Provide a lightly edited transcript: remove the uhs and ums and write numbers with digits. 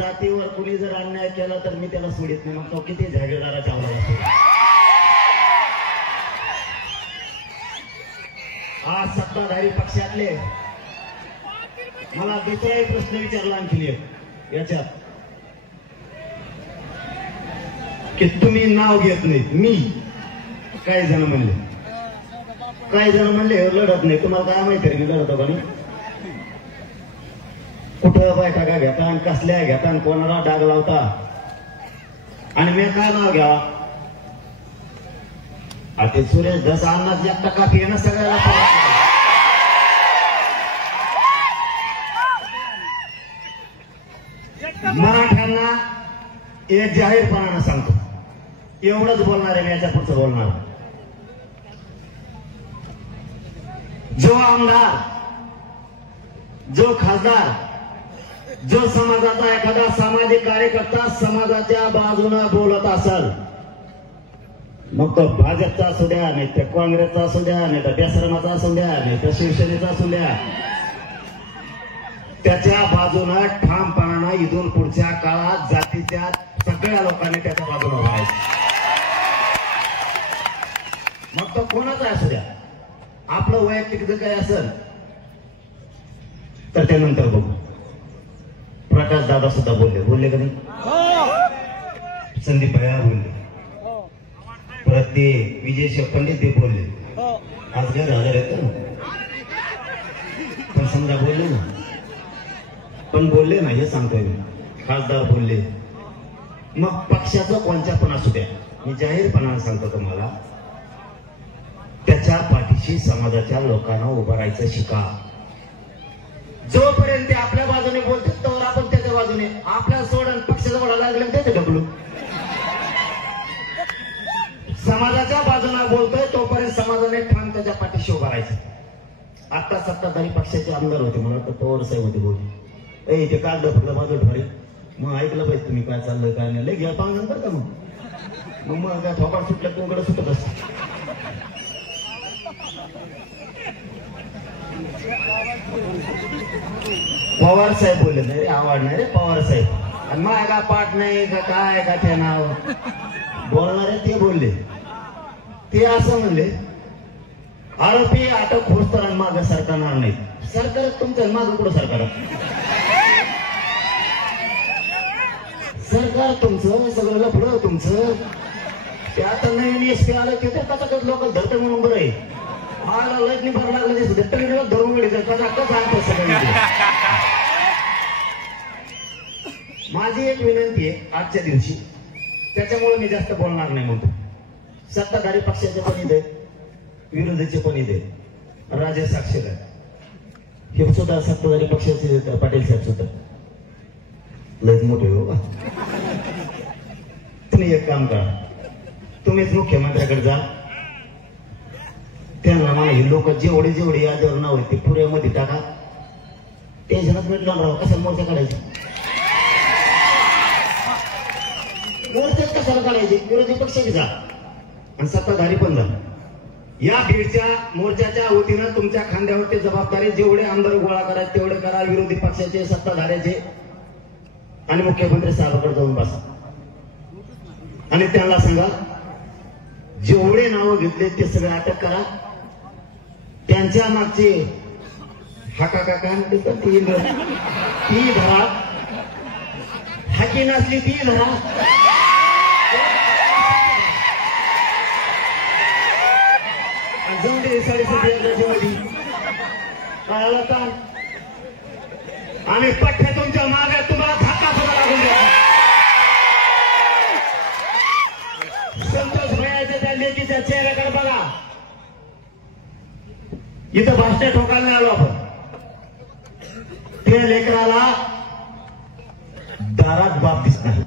जातीवर कुणी जर अन्याय केला तर मी त्याला सोडित नाही. मग तो किती जागीरदाराच्या आवडा असतो. आज सत्ताधारी पक्षातले मला दुसरा प्रश्न विचारला आणखी एक याच्यात की तुम्ही नाव घेत नाहीत. मी काही जण म्हणले लढत नाही. तुम्हाला काय माहिती मी लढतो का नाही. कुठं बायका का घेता आणि कसल्या घेता आणि कोणाला डाग लावता आणि मी काय नाव घ्या. आता सुरेश धस अन्नाच 1% फी ना सगळ्याला. मराठ्यांना एक जाहीरपणानं सांगतो, एवढंच बोलणार आहे मी, याच्या पुढचं बोलणार. जो आमदार, जो खासदार, जो समाजाचा एखादा सामाजिक कार्यकर्ता समाजाच्या बाजूने बोलत असेल, मग तो भाजपचा असू द्या, नाही तर काँग्रेसचा असू द्या, नाही तर बेसरमाचा असू द्या, नाही तर शिवसेनेचा असू द्या, त्याच्या बाजूने ठामपणानं इथून पुढच्या काळात जातीच्या सगळ्या लोकांनी त्याच्या बाजूने उभं राहायचं. मग तो कोणाचा असू द्या. आपलं वैयक्तिक जर काही असेल तर त्यानंतर बघू. प्रकाश दादा सुद्धा बोलले का नाही. संदीप भैया बोलले, परत ते विजय पंडित ते बोलले. आज गैरहजर आहेत पण समजा बोलले ना, पण बोलले ना हे सांगतोय मी. खासदार बोलले. मग पक्षाचं कोणत्या पण असू द्या, मी जाहीरपणाने सांगतो तुम्हाला, त्याच्या पाठीशी समाजाच्या लोकांना उभं राहायचं शिका. जोपर्यंत ते आपल्या बाजूने बोलते तोवर आपण त्याच्या बाजूने. आपल्या सोडून पक्षाचा वडा लागले त्याचे ढकलू. समाजाच्या बाजूने बोलतोय तोपर्यंत समाजाने ठाम त्याच्या पाठीशी उभं राहायचं. आता सत्ताधारी पक्षाचे आमदार होते, मला तर पवार साहेब होते. बोलले ते कागद फक्त बाजू ठरे. मग ऐकलं पाहिजे तुम्ही काय चाललंय काय नाही. लय घ्या पाहून का मग काय थोपाड सुटल्या कोणकडे सुटत असत. पवार साहेब बोलले नाही रे, आवडणार रे पवार साहेब. आणि मग का पाठ नाही का काय का ते नाव बोलणारे ते बोलले. ते असं म्हणले आरोपी अटक होस्तर माग सरकारणार नाही. सरकार तुमचं माग कुठं सरकार. सरकार तुमचं सगळं लफडं तुमचं. ते आता नवीन एसपी आलं ते तर कसा कसं लोक धरते म्हणून बरं आहे. मला लग्न भर लागलं धरून गेले कसा कसं सगळं. माझी एक विनंती आहे आजच्या दिवशी, त्याच्यामुळे मी जास्त बोलणार नाही म्हणतो. सत्ताधारी पक्षाचे पण इथे, विरोधीचे पण इथे, राजे साक्षर आहे. हे सुद्धा सत्ताधारी पक्षाचे पाटील साहेब सुद्धा लय मोठे हो. तुम्ही एक काम करा, तुम्हीच मुख्यमंत्र्याकडे जा. त्यांना मला हे लोक जेवढे यादीवर नाव आहे ते पुऱ्यामध्ये टाका. टेन्शनच मिटलं राहा. कशाला मोर्चा काढायचे. मोर्चाच कशाला काढायचे. विरोधी पक्षाची जा आणि सत्ताधारी पण जा. या भीडच्या मोर्चाच्या वतीनं तुमच्या खांद्यावरती जबाबदारी. जेवढे आमदार गोळा करायचे तेवढे करा. विरोधी पक्षाचे, सत्ताधाऱ्याचे आणि मुख्यमंत्री साहेबांकडे जाऊन बसा आणि त्यांना सांगा जेवढे नावं घेतले ते सगळे अटक करा. त्यांच्या मागचे हाका काका ती धरा. हाकी नसली ती धरा. जाऊन दे 7.5 कळालं का. आणि पठ्ठे तुमच्या मागे तुम्हाला धक्का सुद्धा लागून द्या. संतोष भैयाच्या त्या लेकीच्या चेहऱ्याकडे बघा. इथं भाषण ठोकायला नाही आलो आपण. त्या लेकराला दारात बाप दिसत नाही.